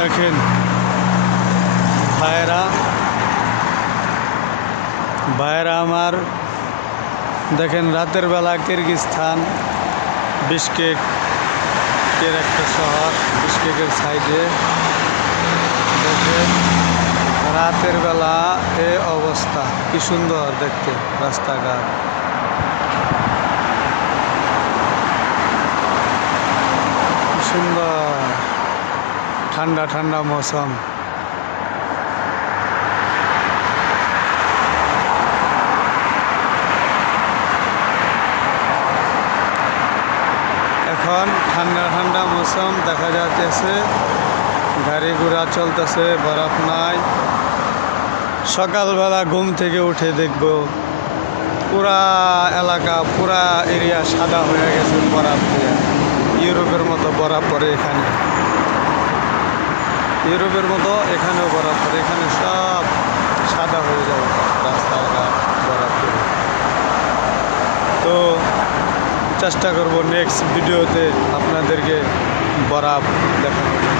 দেখেন ভাইরা আমার দেখেন রাতের বেলা কিরগিজস্তান বিশকেকের একটা শহর, বিশকেকের সাইডে দেখেন রাতের বেলা এই অবস্থা, কি সুন্দর দেখতে রাস্তাঘাট। কি সুন্দর ঠান্ডা ঠান্ডা মৌসুম। এখন ঠান্ডা ঠান্ডা মৌসুম দেখা যাচ্ছে, গাড়ি ঘোড়া চলতেছে, বরফ নাই। সকালবেলা ঘুম থেকে উঠে দেখব পুরা এলাকা, পুরা এরিয়া সাদা হয়ে গেছে বরফ দিয়ে। ইউরোপের মতো বরফ পড়ে এখানে, ইউরোপের মতো এখানেও বরফ পড়ে। এখানে সব সাদা হয়ে যাবে রাস্তাঘাট বরফ দিয়ে। তো চেষ্টা করব নেক্সট ভিডিওতে আপনাদেরকে বরফ দেখানোর জন্য।